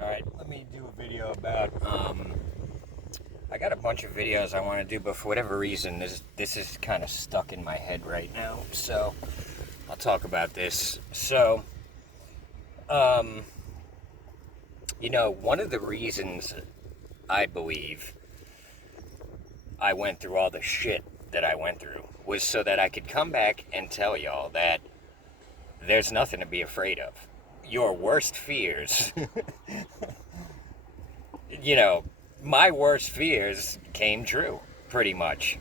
Alright, let me do a video about, I got a bunch of videos I want to do, but for whatever reason, this is kind of stuck in my head right now, so I'll talk about this. So, one of the reasons I believe I went through all the shit that I went through was so that I could come back and tell y'all that there's nothing to be afraid of. Your worst fears, my worst fears came true, pretty much.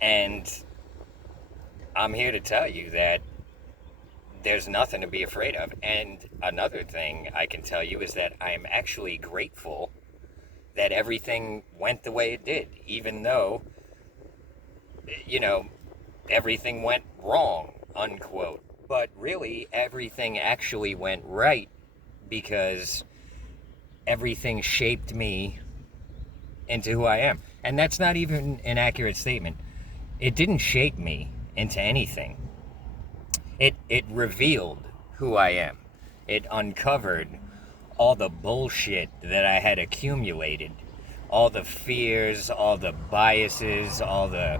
And I'm here to tell you that there's nothing to be afraid of. And another thing I can tell you is that I am actually grateful that everything went the way it did, even though, everything went wrong, unquote. But really, everything actually went right because everything shaped me into who I am. And that's not even an accurate statement. It didn't shape me into anything. It revealed who I am. It uncovered all the bullshit that I had accumulated. All the fears, all the biases, all the,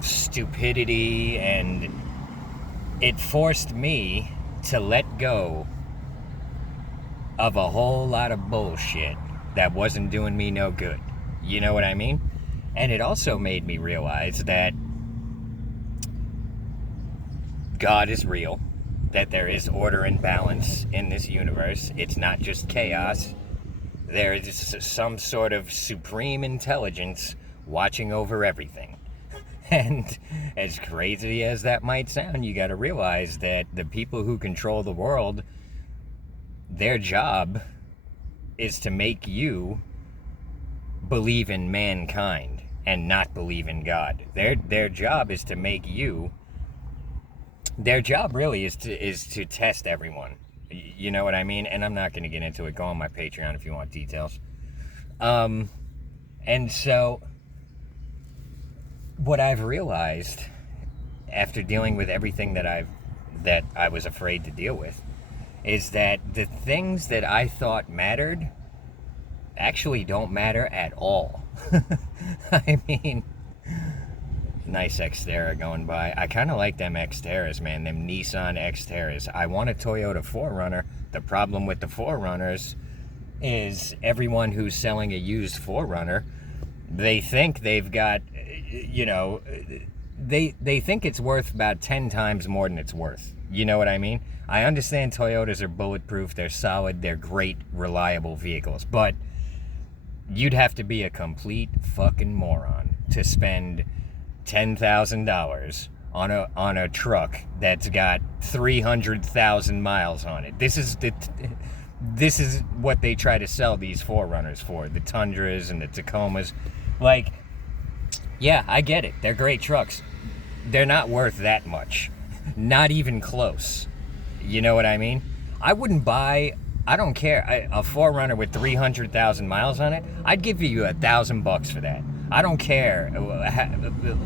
stupidity, and it forced me to let go of a whole lot of bullshit that wasn't doing me no good. You know what I mean? And it also made me realize that God is real, that there is order and balance in this universe. It's not just chaos. There is some sort of supreme intelligence watching over everything. And as crazy as that might sound, you gotta realize that the people who control the world, their job is to make you believe in mankind and not believe in God. Their job is to make you, their job really is to test everyone. You know what I mean? And I'm not going to get into it. Go on my Patreon if you want details. And so what I've realized after dealing with everything that I was afraid to deal with is that the things that I thought mattered actually don't matter at all. I mean, nice Xterra going by. I kind of like them Xterras, man. Them Nissan Xterras. I want a Toyota 4Runner. The problem with the 4Runners is everyone who's selling a used 4Runner, they think they've got, they think it's worth about 10 times more than it's worth. You know what I mean? I understand Toyotas are bulletproof. They're solid. They're great, reliable vehicles. But you'd have to be a complete fucking moron to spend $10,000 on a truck that's got 300,000 miles on it. This is what they try to sell these 4Runners for, the Tundras and the Tacomas. Like, yeah, I get it. They're great trucks. They're not worth that much. Not even close. You know what I mean? I wouldn't buy, I don't care, a 4Runner with 300,000 miles on it. I'd give you $1,000 for that. I don't care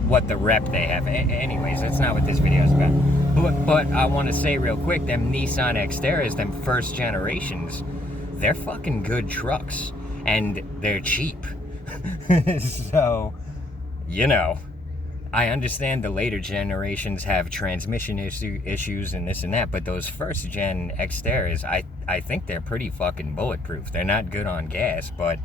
what the rep they have. Anyways, that's not what this video is about. But I want to say real quick, them Nissan Xterras, them first generations, they're fucking good trucks. And they're cheap. So, I understand the later generations have transmission issues and this and that, but those first gen Xterras, I think they're pretty fucking bulletproof. They're not good on gas, but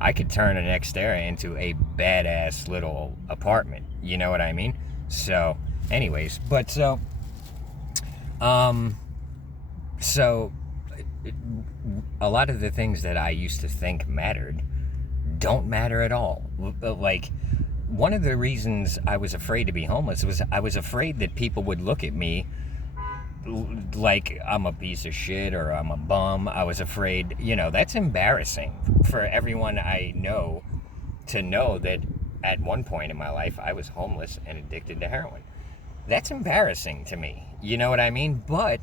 I could turn an Xterra into a badass little apartment. You know what I mean? So, anyways, but so a lot of the things that I used to think mattered don't matter at all. Like, one of the reasons I was afraid to be homeless was I was afraid that people would look at me like I'm a piece of shit or I'm a bum. I was afraid, that's embarrassing for everyone I know to know that at one point in my life I was homeless and addicted to heroin. That's embarrassing to me. You know what I mean? But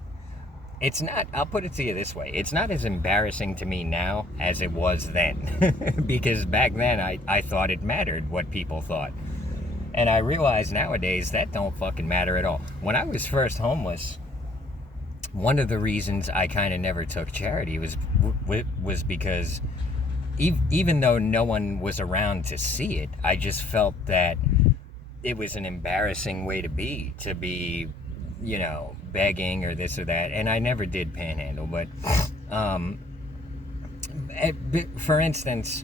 it's not, I'll put it to you this way. It's not as embarrassing to me now as it was then. Because back then I thought it mattered what people thought. And I realize nowadays that don't fucking matter at all. When I was first homeless, one of the reasons I kind of never took charity was because even though no one was around to see it, I just felt that it was an embarrassing way to be, begging or this or that. And I never did panhandle, but for instance,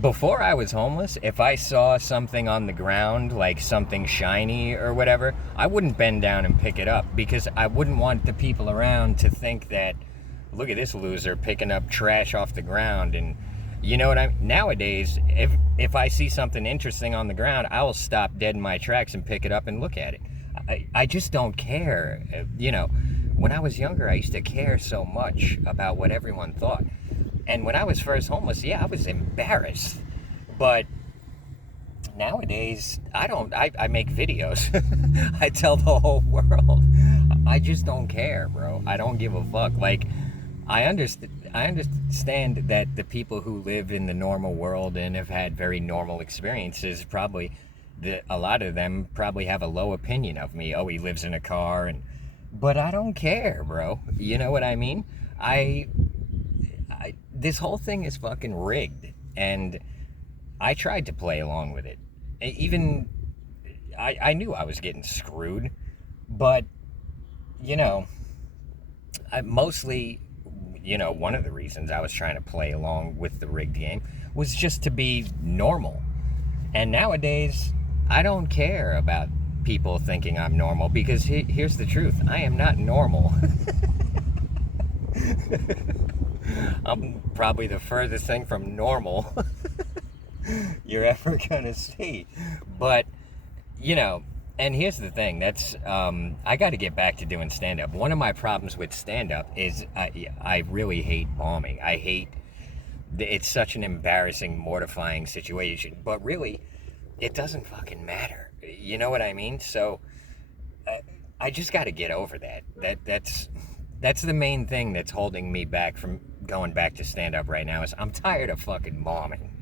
before I was homeless, if I saw something on the ground, like something shiny or whatever, I wouldn't bend down and pick it up because I wouldn't want the people around to think that, look at this loser picking up trash off the ground. And you know what I mean? Nowadays, if I see something interesting on the ground, I will stop dead in my tracks and pick it up and look at it. I just don't care. When I was younger, I used to care so much about what everyone thought. And when I was first homeless, I was embarrassed. But nowadays, I make videos. I tell the whole world. I just don't care, bro. I don't give a fuck. Like, I understand that the people who live in the normal world and have had very normal experiences a lot of them probably have a low opinion of me. Oh, he lives in a car, but I don't care, bro. You know what I mean? This whole thing is fucking rigged, and I tried to play along with it. Even I knew I was getting screwed, but mostly, one of the reasons I was trying to play along with the rigged game was just to be normal. And nowadays, I don't care about people thinking I'm normal, because here's the truth: I am not normal. I'm probably the furthest thing from normal you're ever gonna see. But and here's the thing, that's I got to get back to doing stand-up. One of my problems with stand-up is I really hate bombing. It's such an embarrassing, mortifying situation, but really it doesn't fucking matter. You know what I mean? So I just got to get over that. That's the main thing that's holding me back from going back to stand-up right now, is I'm tired of fucking bombing,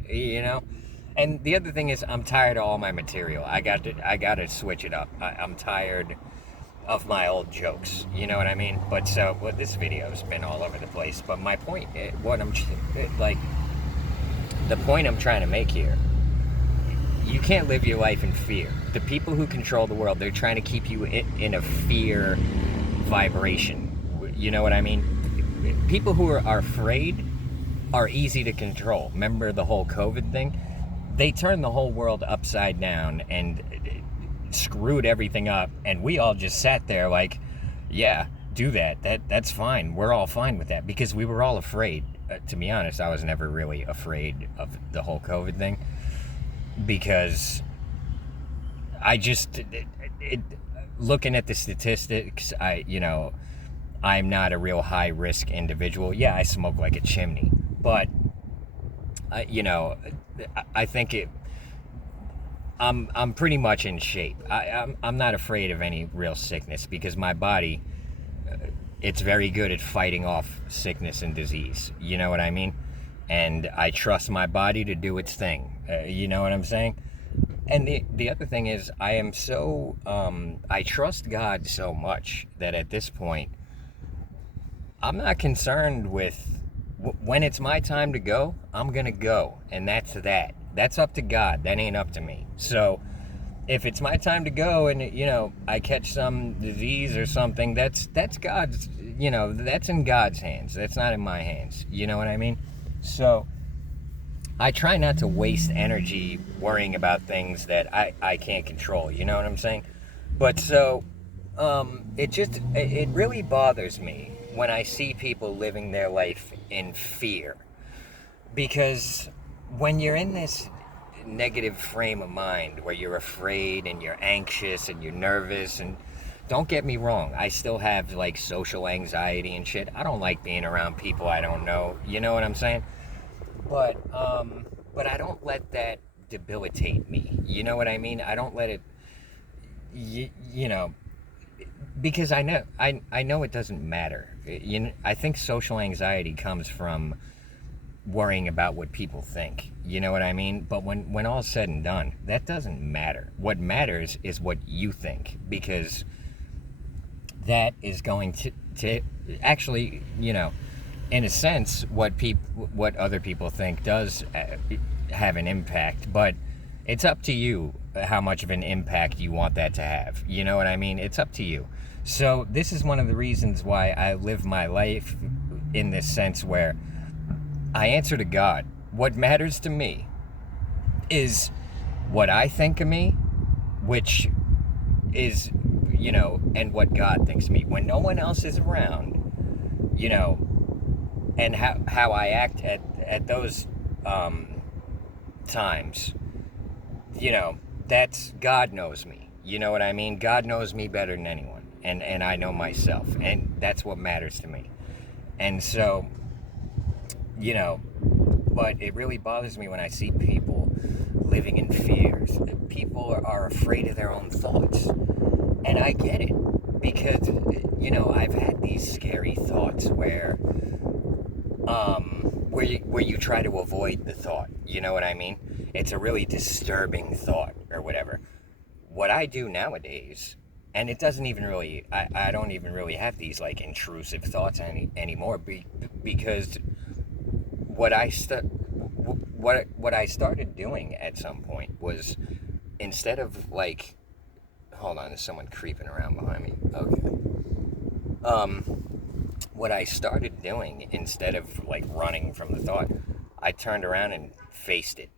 And the other thing is, I'm tired of all my material. I got to switch it up. I'm tired of my old jokes, you know what I mean? But this video's been all over the place. But my point, the point I'm trying to make here, you can't live your life in fear. The people who control the world, they're trying to keep you in a fear vibration. You know what I mean? People who are afraid are easy to control. Remember the whole COVID thing? They turned the whole world upside down and screwed everything up, and we all just sat there like, yeah, do that. That's fine. We're all fine with that, because we were all afraid. To be honest, I was never really afraid of the whole COVID thing, because I just looking at the statistics, I'm not a real high risk individual. Yeah, I smoke like a chimney, but I think I'm pretty much in shape. I'm not afraid of any real sickness, because my body, it's very good at fighting off sickness and disease. You know what I mean? And I trust my body to do its thing. You know what I'm saying? And the other thing is, I trust God so much that at this point, I'm not concerned with when it's my time to go, I'm going to go. And that's that. That's up to God. That ain't up to me. So if it's my time to go and, I catch some disease or something, that's God's, that's in God's hands. That's not in my hands. You know what I mean? So I try not to waste energy worrying about things that I can't control. You know what I'm saying? But so it really bothers me when I see people living their life in fear, because when you're in this negative frame of mind where you're afraid and you're anxious and you're nervous, and don't get me wrong, I still have like social anxiety and shit. I don't like being around people I don't know, you know what I'm saying? But I don't let that debilitate me, you know what I mean? I don't let it, because I know it doesn't matter. I think social anxiety comes from worrying about what people think. You know what I mean? But when all's said and done, that doesn't matter. What matters is what you think, because that is going to actually, in a sense, what other people think does have an impact, but it's up to you how much of an impact you want that to have. You know what I mean? It's up to you. So this is one of the reasons why I live my life in this sense where I answer to God. What matters to me is what I think of me, which is, and what God thinks of me. When no one else is around, and how I act at those times, that's, God knows me. You know what I mean? God knows me better than anyone. And I know myself. And that's what matters to me. And so, but it really bothers me when I see people living in fears. People are afraid of their own thoughts. And I get it. Because, I've had these scary thoughts where you try to avoid the thought. You know what I mean? It's a really disturbing thought or whatever. What I do nowadays, and it doesn't even really, I don't even really have these like intrusive thoughts anymore because what I started doing at some point was, instead of like, hold on, there's someone creeping around behind me. Okay. What I started doing, instead of like running from the thought, I turned around and faced it.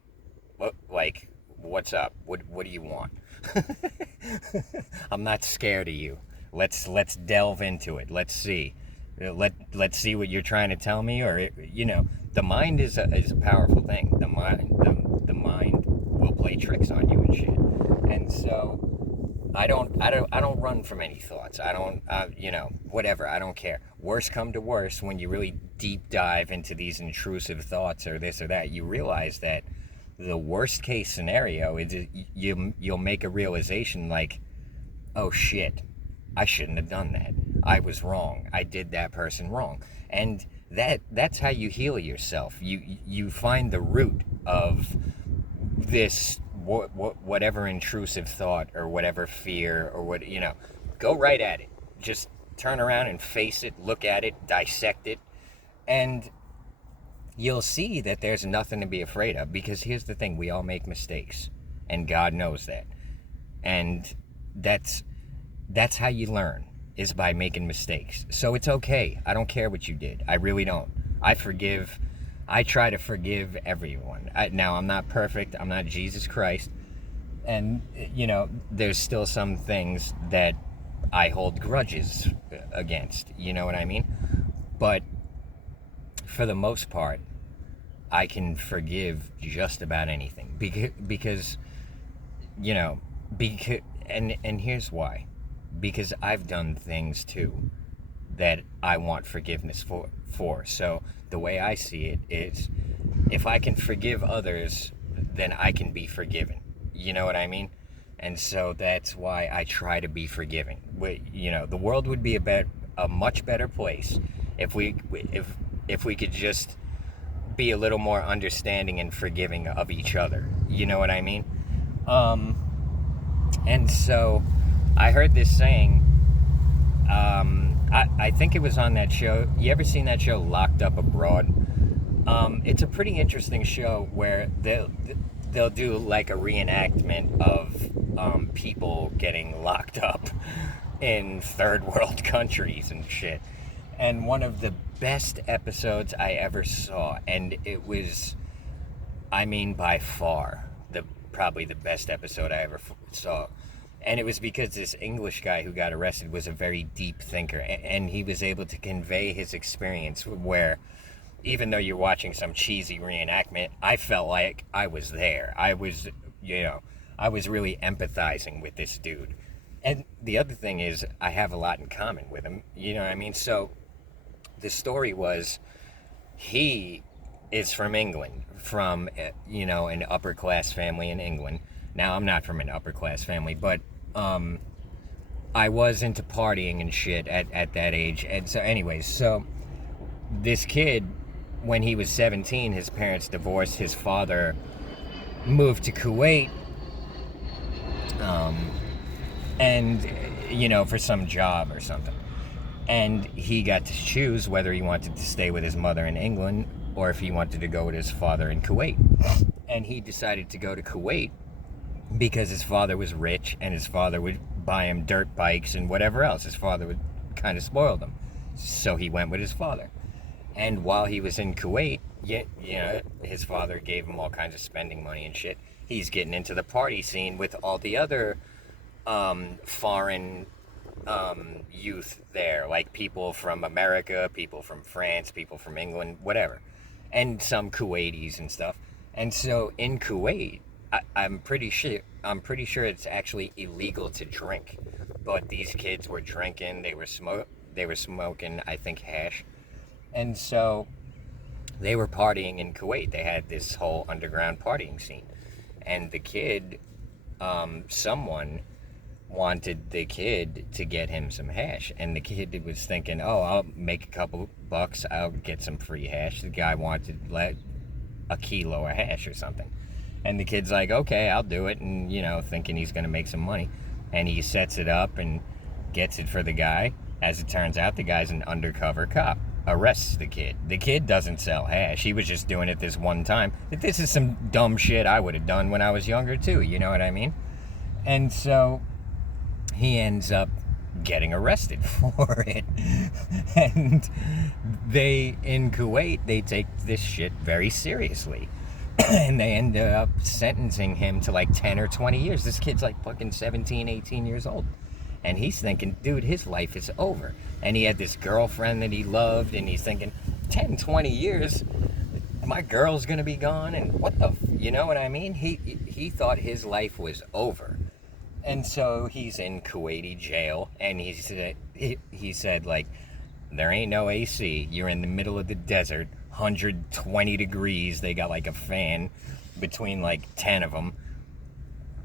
Like, what's up? What do you want? I'm not scared of you. Let's delve into it. Let's see. Let's see what you're trying to tell me. Or the mind is a powerful thing. The mind will play tricks on you and shit. And so I don't run from any thoughts. I don't whatever. I don't care. Worst come to worst, when you really deep dive into these intrusive thoughts or this or that, you realize that the worst case scenario is you'll make a realization like, oh shit, I shouldn't have done that. I was wrong. I did that person wrong. And that's how you heal yourself. You find the root of this whatever intrusive thought or whatever fear or go right at it. Just turn around and face it, look at it, dissect it, and you'll see that there's nothing to be afraid of. Because here's the thing, we all make mistakes, and God knows that. And that's how you learn, is by making mistakes. So it's okay. I don't care what you did. I really don't. I try to forgive everyone. Now, I'm not perfect. I'm not Jesus Christ. And, there's still some things that I hold grudges against. You know what I mean? But for the most part, I can forgive just about anything. Because and here's why. Because I've done things too that I want forgiveness for. So the way I see it is, if I can forgive others, then I can be forgiven. You know what I mean? And so that's why I try to be forgiving. The world would be a much better place if we could just be a little more understanding and forgiving of each other. You know what I mean? And so I heard this saying, I think it was on that show. You ever seen that show, Locked Up Abroad? It's a pretty interesting show where they'll do like a reenactment of people getting locked up in third world countries and shit. And one of the best episodes I ever saw, and it was, by far, probably the best episode I ever saw. And it was because this English guy who got arrested was a very deep thinker, and he was able to convey his experience where, even though you're watching some cheesy reenactment, I felt like I was there. I was really empathizing with this dude. And the other thing is, I have a lot in common with him. You know what I mean? So the story was, he is from England, from, an upper class family in England. Now, I'm not from an upper class family, but I was into partying and shit at that age. And so anyways, so this kid, when he was 17, his parents divorced. His father moved to Kuwait, and for some job or something. And he got to choose whether he wanted to stay with his mother in England or if he wanted to go with his father in Kuwait. And he decided to go to Kuwait because his father was rich and his father would buy him dirt bikes and whatever else. His father would kind of spoil them. So he went with his father. And while he was in Kuwait, his father gave him all kinds of spending money and shit. He's getting into the party scene with all the other foreign youth there, like people from America, people from France, people from England, whatever, and some Kuwaitis and stuff. And so in Kuwait, I'm pretty sure it's actually illegal to drink, but these kids were drinking. They were smoking, I think, hash, and so they were partying in Kuwait. They had this whole underground partying scene, and the kid, someone wanted the kid to get him some hash, and the kid was thinking, oh, I'll make a couple bucks, I'll get some free hash. The guy wanted a kilo of hash or something, and the kid's like, okay, I'll do it, and thinking he's gonna make some money, and he sets it up and gets it for the guy. As it turns out, the guy's an undercover cop, arrests the kid. The kid doesn't sell hash, he was just doing it this one time. This is some dumb shit I would have done when I was younger too, you know what I mean? And so he ends up getting arrested for it. And in Kuwait, they take this shit very seriously. And they end up sentencing him to like 10 or 20 years. This kid's like fucking 17, 18 years old. And he's thinking, dude, his life is over. And he had this girlfriend that he loved, and he's thinking, 10, 20 years, my girl's gonna be gone, and what the, you know what I mean? He thought his life was over. And so he's in Kuwaiti jail, and he said, like, there ain't no AC. You're in the middle of the desert, 120 degrees. They got like a fan between like 10 of them.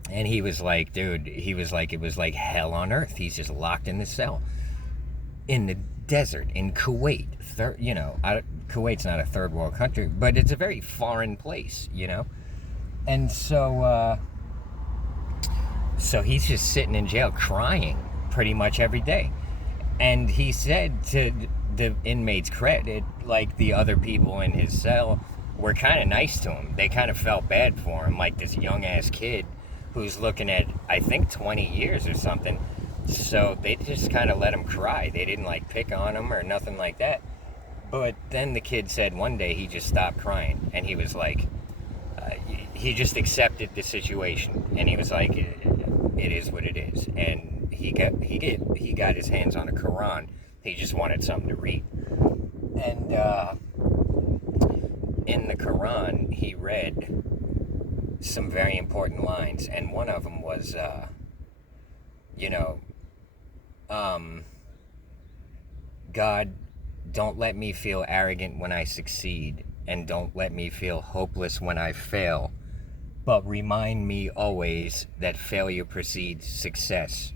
And he was like, dude, it was like hell on earth. He's just locked in the cell in the desert in Kuwait. Kuwait's not a third world country, but it's a very foreign place, And so he's just sitting in jail crying pretty much every day. And he said, to the inmates' credit, like, the other people in his cell were kind of nice to him. They kind of felt bad for him, like this young ass kid who's looking at, I think, 20 years or something. So they just kind of let him cry. They didn't like pick on him or nothing like that. But then the kid said one day he just stopped crying, and he was like, he just accepted the situation, and he was like, it is what it is. And he got his hands on a Quran. He just wanted something to read. And in the Quran, he read some very important lines, and one of them was, God, don't let me feel arrogant when I succeed, and don't let me feel hopeless when I fail, but remind me always that failure precedes success.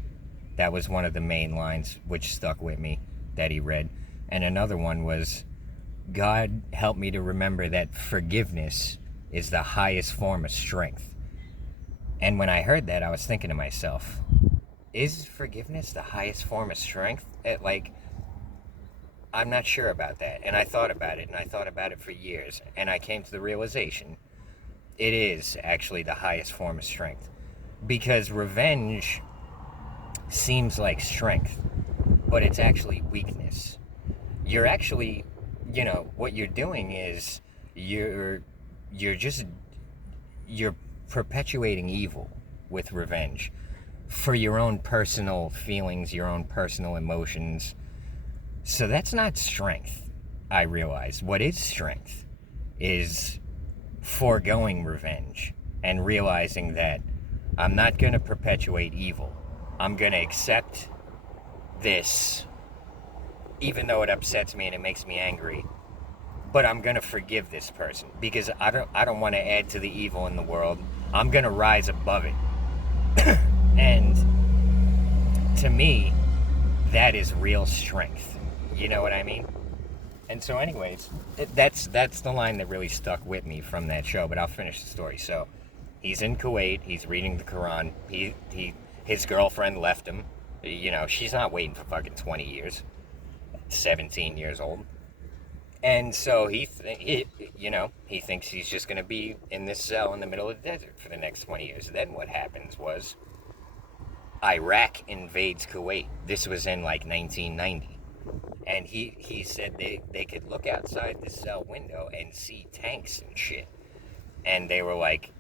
That was one of the main lines which stuck with me that he read. And another one was, God, help me to remember that forgiveness is the highest form of strength. And when I heard that, I was thinking to myself, is forgiveness the highest form of strength? I'm not sure about that. And I thought about it, and I thought about it for years, and I came to the realization it is actually the highest form of strength. Because revenge seems like strength, but it's actually weakness. You're actually, what you're doing is you're perpetuating evil with revenge for your own personal feelings, your own personal emotions. So that's not strength, I realize. What is strength is foregoing revenge and realizing that I'm not going to perpetuate evil. I'm going to accept this, even though it upsets me and it makes me angry. But I'm going to forgive this person because I don't want to add to the evil in the world. I'm going to rise above it. And to me, that is real strength. You know what I mean? And so anyways, that's the line that really stuck with me from that show, but I'll finish the story. So he's in Kuwait, he's reading the Quran, his girlfriend left him. She's not waiting for fucking 20 years. 17 years old. And so he thinks he's just going to be in this cell in the middle of the desert for the next 20 years. Then what happens was Iraq invades Kuwait. This was in like 1990. And he said they could look outside the cell window and see tanks and shit. And they were like,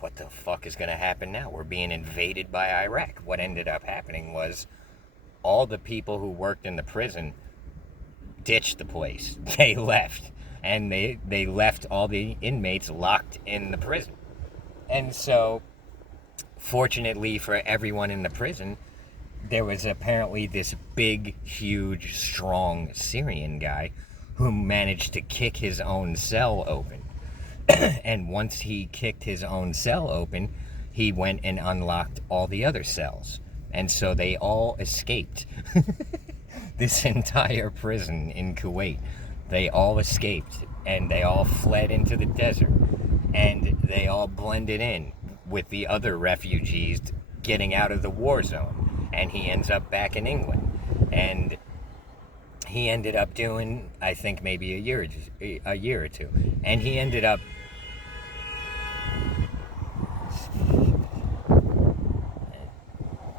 what the fuck is going to happen now? We're being invaded by Iraq. What ended up happening was all the people who worked in the prison ditched the place. They left. And they left all the inmates locked in the prison. And so, fortunately for everyone in the prison, there was apparently this big, huge, strong Syrian guy who managed to kick his own cell open. And once he kicked his own cell open, he went and unlocked all the other cells. And so they all escaped. This entire prison in Kuwait. They all escaped. And they all fled into the desert. And they all blended in with the other refugees getting out of the war zone. And he ends up back in England. And he ended up doing, I think, maybe a year or two. And he ended up...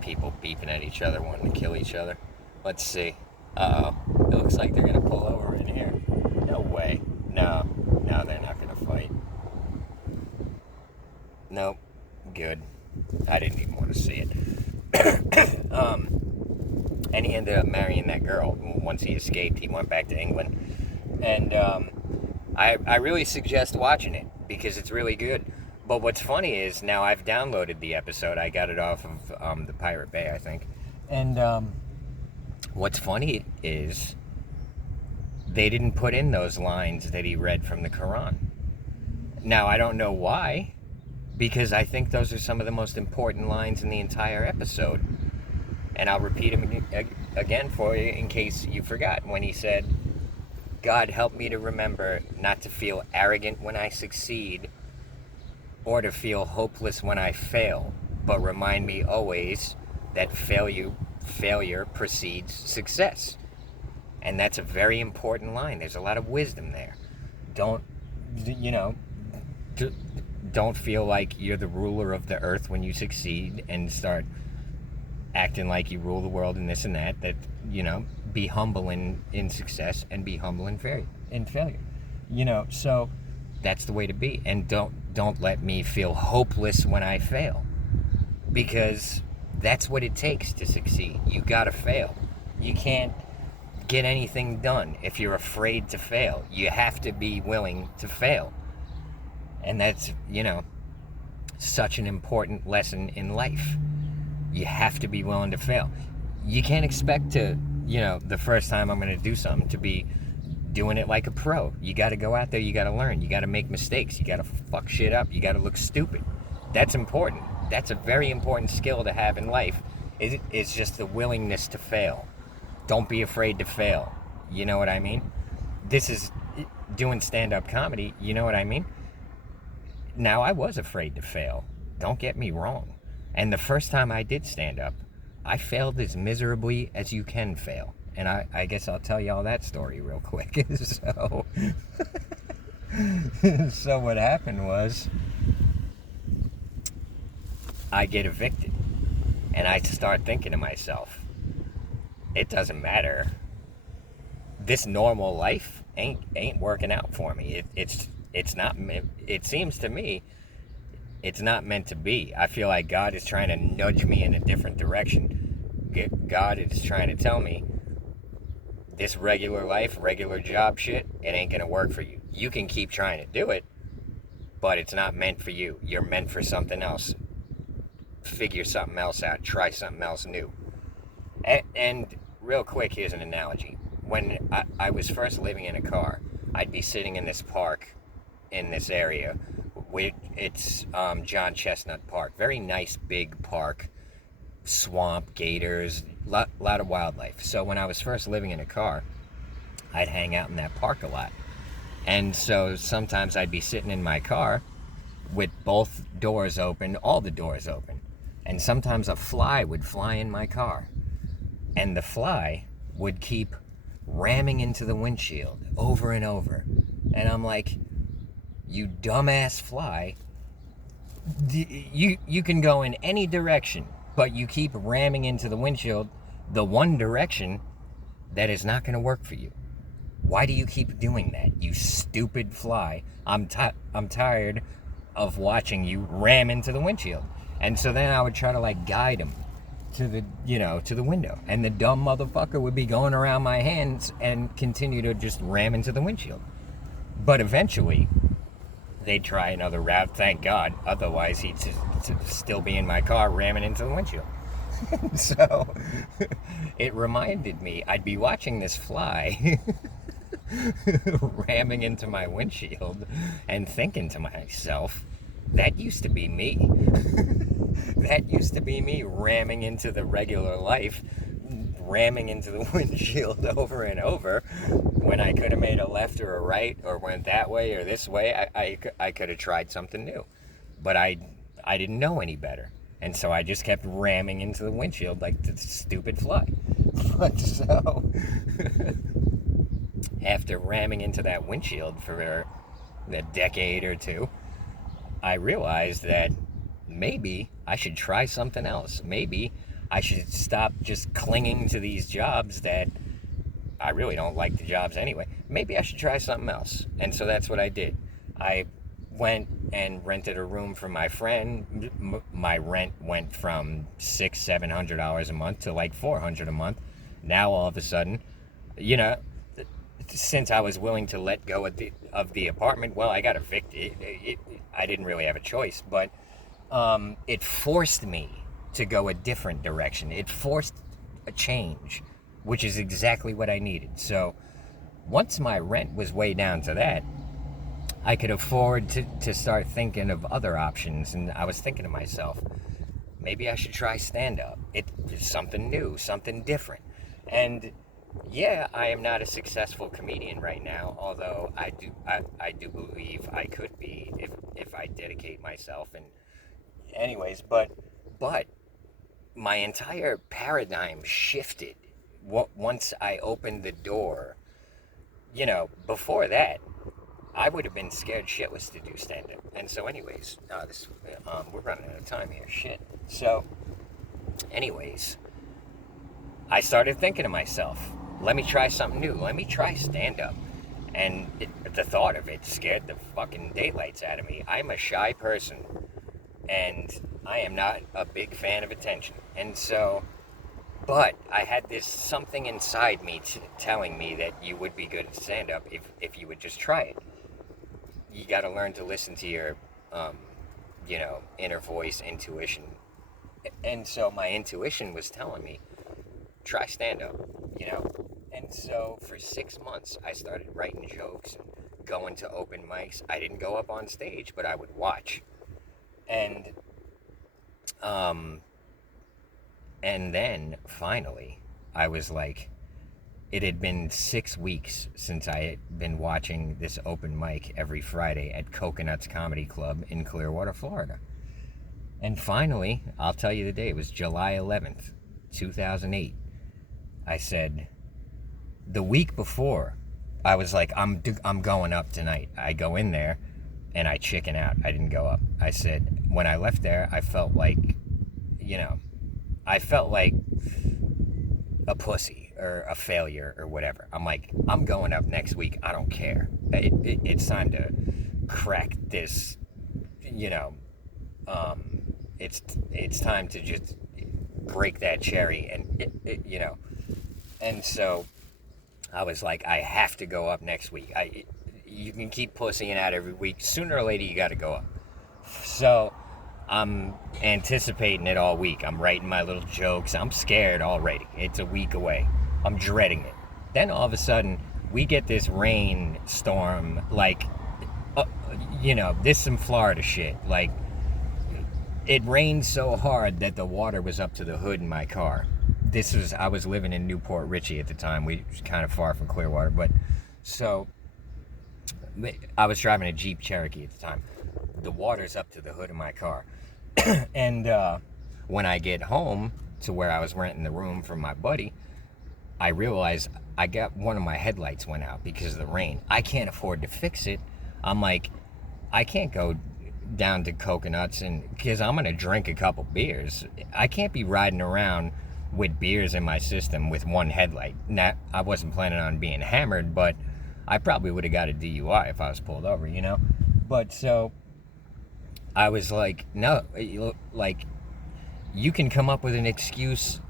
People beeping at each other, wanting to kill each other. Let's see. Uh-oh. It looks like they're going to pull over in here. No way. No, they're not going to fight. Nope. Good. I didn't even want to see it. And he ended up marrying that girl. Once he escaped, he went back to England. And I really suggest watching it because it's really good. But what's funny is now I've downloaded the episode. I got it off of the Pirate Bay, I think. And what's funny is they didn't put in those lines that he read from the Quran. Now, I don't know why, because I think those are some of the most important lines in the entire episode. And I'll repeat them again for you in case you forgot. When he said, God help me to remember not to feel arrogant when I succeed or to feel hopeless when I fail, but remind me always that failure precedes success. And that's a very important line. There's a lot of wisdom there. Don't feel like you're the ruler of the earth when you succeed and start acting like you rule the world and this and that. That, be humble in success and be humble in failure. So that's the way to be. And don't let me feel hopeless when I fail, because that's what it takes to succeed. You gotta fail. You can't get anything done if you're afraid to fail. You have to be willing to fail. And that's, such an important lesson in life. You have to be willing to fail. You can't expect to, the first time I'm going to do something to be doing it like a pro. You got to go out there, you got to learn, you got to make mistakes, you got to fuck shit up, you got to look stupid. That's important. That's a very important skill to have in life. It's just the willingness to fail. Don't be afraid to fail. You know what I mean? This is doing stand-up comedy, you know what I mean? Now, I was afraid to fail. Don't get me wrong. And the first time I did stand-up, I failed as miserably as you can fail. And I guess I'll tell y'all that story real quick. So what happened was, I get evicted. And I start thinking to myself, it doesn't matter. This normal life ain't working out for me. It's not. It seems to me it's not meant to be. I feel like God is trying to nudge me in a different direction. God is trying to tell me this regular life, regular job shit, it ain't gonna work for you. You can keep trying to do it, but it's not meant for you. You're meant for something else. Figure something else out. Try something else new. And real quick, here's an analogy. When I was first living in a car, I'd be sitting in this park in this area. It's John Chestnut Park. Very nice big park. Swamp, gators, lot of wildlife. So when I was first living in a car, I'd hang out in that park a lot. And so sometimes I'd be sitting in my car with both doors open, all the doors open. And sometimes a fly would fly in my car. And the fly would keep ramming into the windshield over and over. And I'm like, you dumbass fly, you can go in any direction, but you keep ramming into the windshield, the one direction that is not going to work for you. Why do you keep doing that, you stupid fly? I'm tired of watching you ram into the windshield. And so then I would try to like guide him to the window, and the dumb motherfucker would be going around my hands and continue to just ram into the windshield. But eventually they'd try another route, thank God, otherwise he'd still be in my car ramming into the windshield. So it reminded me, I'd be watching this fly ramming into my windshield and thinking to myself, that used to be me. That used to be me ramming into the regular life, ramming into the windshield over and over, when I could have made a left or a right or went that way or this way. I could have tried something new, but I didn't know any better. And so I just kept ramming into the windshield like the stupid fly. But so after ramming into that windshield for a decade or two, I realized that maybe I should try something else. Maybe I should stop just clinging to these jobs that I really don't like, the jobs anyway. Maybe I should try something else. And so that's what I did. I went and rented a room for my friend. My rent went from $600-700 a month to like $400 a month. Now all of a sudden, since I was willing to let go of the apartment, well, I got evicted. I didn't really have a choice, but it forced me to go a different direction. It forced a change, which is exactly what I needed. So once my rent was way down to that, I could afford to start thinking of other options. And I was thinking to myself, maybe I should try stand-up. It's something new, something different. And yeah, I am not a successful comedian right now, although I do believe I could be if I dedicate myself. And anyways, but my entire paradigm shifted once I opened the door. Before that, I would have been scared shitless to do stand-up. And so anyways, we're running out of time here. Shit. So anyways, I started thinking to myself, let me try something new. Let me try stand-up. And the thought of it scared the fucking daylights out of me. I'm a shy person, and I am not a big fan of attention. And so, but I had this something inside me telling me that you would be good at stand-up if you would just try it. You got to learn to listen to your, inner voice, intuition. And so my intuition was telling me, try stand-up, And so for 6 months, I started writing jokes and going to open mics. I didn't go up on stage, but I would watch. And then finally, I was like, it had been 6 weeks since I had been watching this open mic every Friday at Coconuts Comedy Club in Clearwater, Florida. And finally, I'll tell you the day, it was July 11th, 2008. I said, the week before, I was like, I'm going up tonight. I go in there and I chicken out. I didn't go up. I said, when I left there, I felt like, a pussy or a failure or whatever. I'm like, I'm going up next week. I don't care. It's time to crack this, it's time to just break that cherry and, And so I was like, I have to go up next week. You can keep pussying out every week. Sooner or later, you got to go up. So I'm anticipating it all week. I'm writing my little jokes. I'm scared already. It's a week away. I'm dreading it. Then all of a sudden, we get this rainstorm, this some Florida shit. Like, it rained so hard that the water was up to the hood in my car. I was living in Newport Richey at the time. We was kind of far from Clearwater, but so I was driving a Jeep Cherokee at the time. The water's up to the hood of my car. And when I get home to where I was renting the room from my buddy, I realized I got one of my headlights went out because of the rain. I can't afford to fix it. I'm like, I can't go down to Coconuts and because I'm gonna drink a couple beers. I can't be riding around with beers in my system with one headlight. Now, I wasn't planning on being hammered, but I probably would have got a DUI if I was pulled over, you know? But so I was like, no, like you can come up with an excuse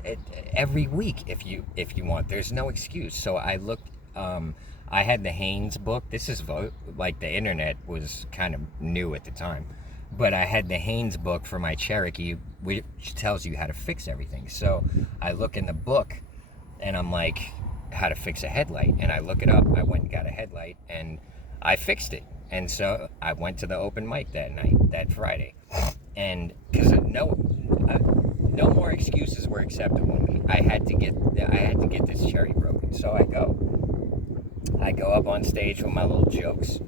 every week if you want. There's no excuse. So I looked. I had the Haynes book. This is like the internet was kind of new at the time, but I had the Haynes book for my Cherokee, which tells you how to fix everything. So I look in the book, and I'm like, how to fix a headlight, and I look it up. I went and got a headlight, and I fixed it. And so I went to the open mic that Friday, and because no more excuses were acceptable to me. I had to get this cherry broken. So I go up on stage with my little jokes,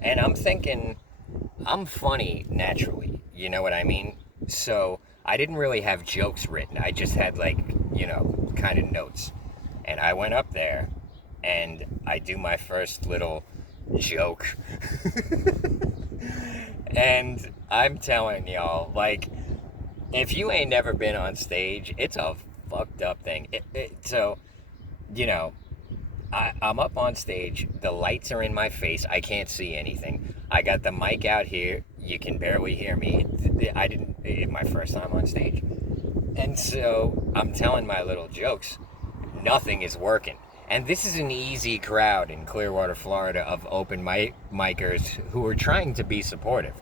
and I'm thinking I'm funny naturally. You know what I mean? So I didn't really have jokes written. I just had kind of notes, and I went up there, and I do my first little joke, and I'm telling y'all, like, if you ain't never been on stage, it's a fucked up thing. So, I'm up on stage. The lights are in my face. I can't see anything. I got the mic out here. You can barely hear me. It's my first time on stage. And so I'm telling my little jokes. Nothing is working. And this is an easy crowd in Clearwater, Florida of open micers who are trying to be supportive.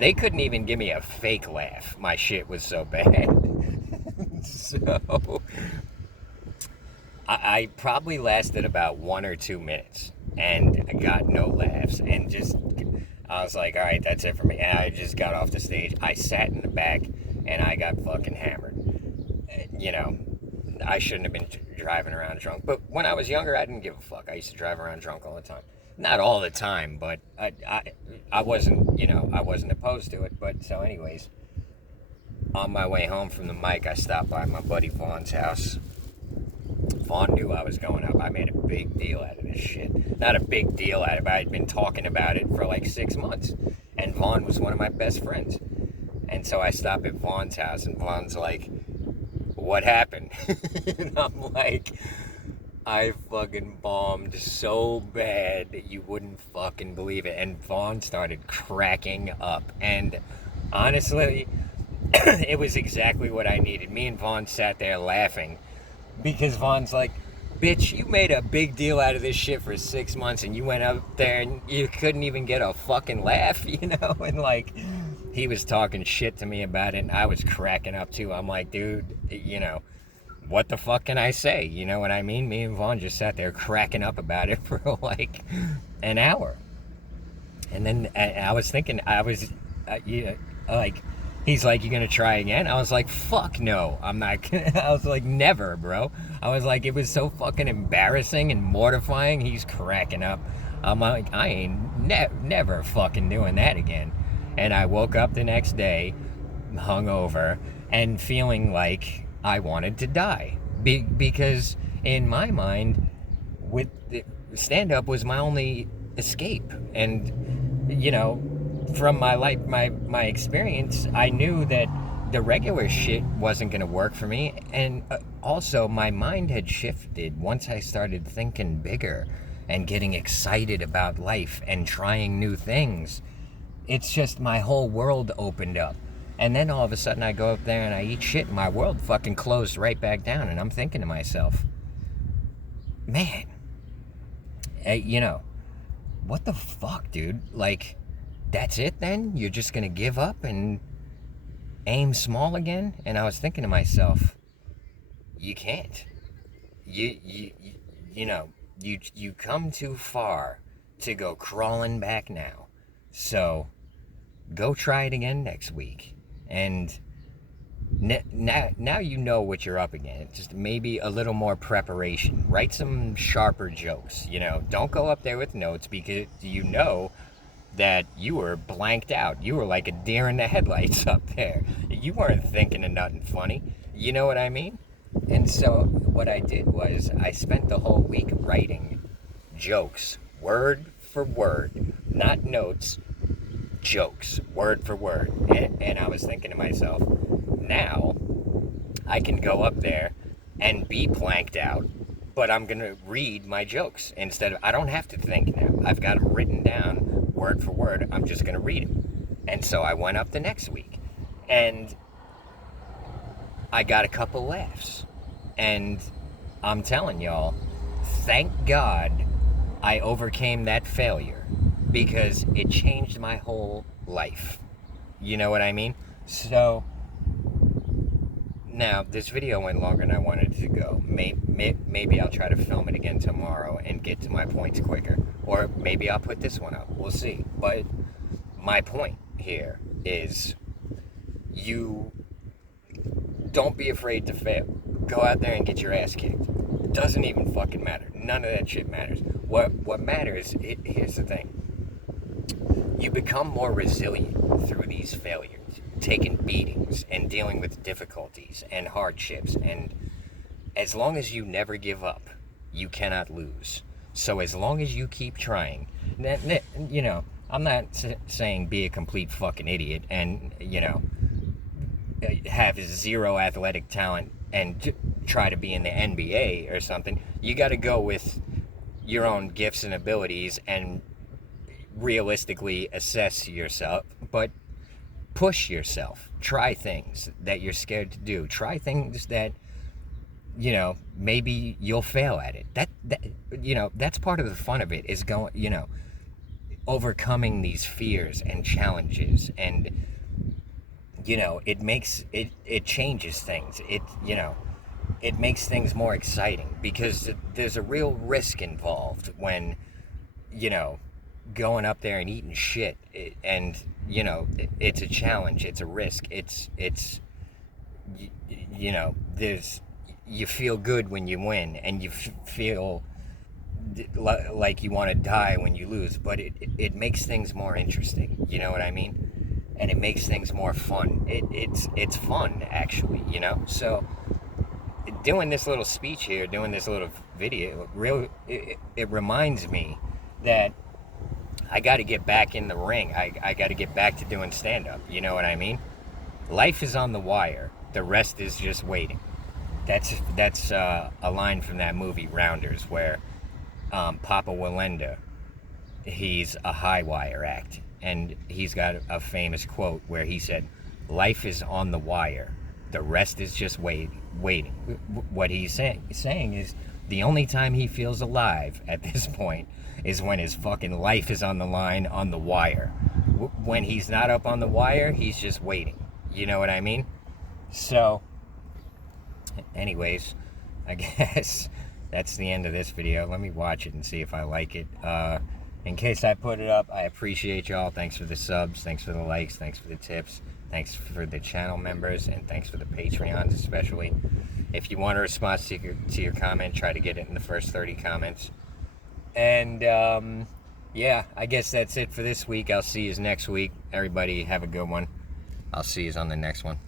They couldn't even give me a fake laugh. My shit was so bad. So I probably lasted about 1 or 2 minutes, and I got no laughs. And I was like, all right, that's it for me. And I just got off the stage. I sat in the back, and I got fucking hammered. I shouldn't have been driving around drunk. But when I was younger, I didn't give a fuck. I used to drive around drunk all the time. Not all the time, but I wasn't, I wasn't opposed to it. But so anyways, on my way home from the mic, I stopped by my buddy Vaughn's house. Vaughn knew I was going up. I made a big deal out of this shit. Not a big deal out of it, but I'd been talking about it for like 6 months. And Vaughn was one of my best friends. And so I stopped at Vaughn's house, and Vaughn's like, what happened? And I'm like, I fucking bombed so bad that you wouldn't fucking believe it. And Vaughn started cracking up. And honestly, it was exactly what I needed. Me and Vaughn sat there laughing because Vaughn's like, bitch, you made a big deal out of this shit for 6 months, and you went up there and you couldn't even get a fucking laugh, And like, he was talking shit to me about it, and I was cracking up too. I'm like, dude, what the fuck can I say? You know what I mean? Me and Vaughn just sat there cracking up about it for like an hour. And then I was thinking, like, he's like, you gonna try again? I was like, fuck no, I'm not gonna. I was like, never, bro. I was like, it was so fucking embarrassing and mortifying. He's cracking up. I'm like, I ain't never fucking doing that again. And I woke up the next day, hungover, and feeling like I wanted to die. Because in my mind, with stand-up was my only escape. And, from my life, my experience, I knew that the regular shit wasn't going to work for me. And also, my mind had shifted once I started thinking bigger and getting excited about life and trying new things. It's just my whole world opened up. And then all of a sudden I go up there and I eat shit and my world fucking closed right back down. And I'm thinking to myself, man, what the fuck, dude? Like, that's it then? You're just going to give up and aim small again? And I was thinking to myself, you can't. You come too far to go crawling back now. So go try it again next week. And now you know what you're up against. Just maybe a little more preparation. Write some sharper jokes. Don't go up there with notes because you know that you were blanked out. You were like a deer in the headlights up there. You weren't thinking of nothing funny. You know what I mean? And so what I did was I spent the whole week writing jokes, word for word, not notes, jokes, word for word. And I was thinking to myself, now I can go up there and be blanked out, but I'm going to read my jokes instead of, I don't have to think now. I've got them written down word for word. I'm just going to read them. And so I went up the next week and I got a couple laughs. And I'm telling y'all, thank God I overcame that failure because it changed my whole life. You know what I mean? So, now, this video went longer than I wanted it to go. Maybe I'll try to film it again tomorrow and get to my points quicker. Or maybe I'll put this one up. We'll see. But my point here is you don't be afraid to fail. Go out there and get your ass kicked. It doesn't even fucking matter. None of that shit matters. What matters, here's the thing. You become more resilient through these failures, taking beatings and dealing with difficulties and hardships. And as long as you never give up, you cannot lose. So as long as you keep trying, you know, I'm not saying be a complete fucking idiot and, you know, have zero athletic talent and try to be in the NBA or something. You got to go with your own gifts and abilities and realistically assess yourself, but push yourself. Try things that you're scared to do. Try things that, you know, maybe you'll fail at it. That you know, that's part of the fun of it, is going, you know, overcoming these fears and challenges. And you know, it changes things. It, you know, it makes things more exciting because there's a real risk involved when, you know, going up there and eating shit. And, you know, it's a challenge. It's a risk. It's you know, you feel good when you win, and you feel like you want to die when you lose, but it makes things more interesting. You know what I mean? And it makes things more fun. It's fun, actually, you know? So doing this little speech here, doing this little video, it reminds me that I got to get back in the ring. I got to get back to doing stand-up. You know what I mean? Life is on the wire. The rest is just waiting. That's a line from that movie Rounders, where Papa Wallenda, he's a high wire act, and he's got a famous quote where he said, "Life is on the wire. The rest is just waiting." What he's saying is the only time he feels alive at this point is when his fucking life is on the line, on the wire. When he's not up on the wire, he's just waiting. You know what I mean? So, anyways, I guess that's the end of this video. Let me watch it and see if I like it. In case I put it up, I appreciate y'all. Thanks for the subs, thanks for the likes, thanks for the tips, thanks for the channel members, and thanks for the Patreons especially. If you want a response to your comment, try to get it in the first 30 comments. And yeah, I guess that's it for this week. I'll see you next week. Everybody have a good one. I'll see you on the next one.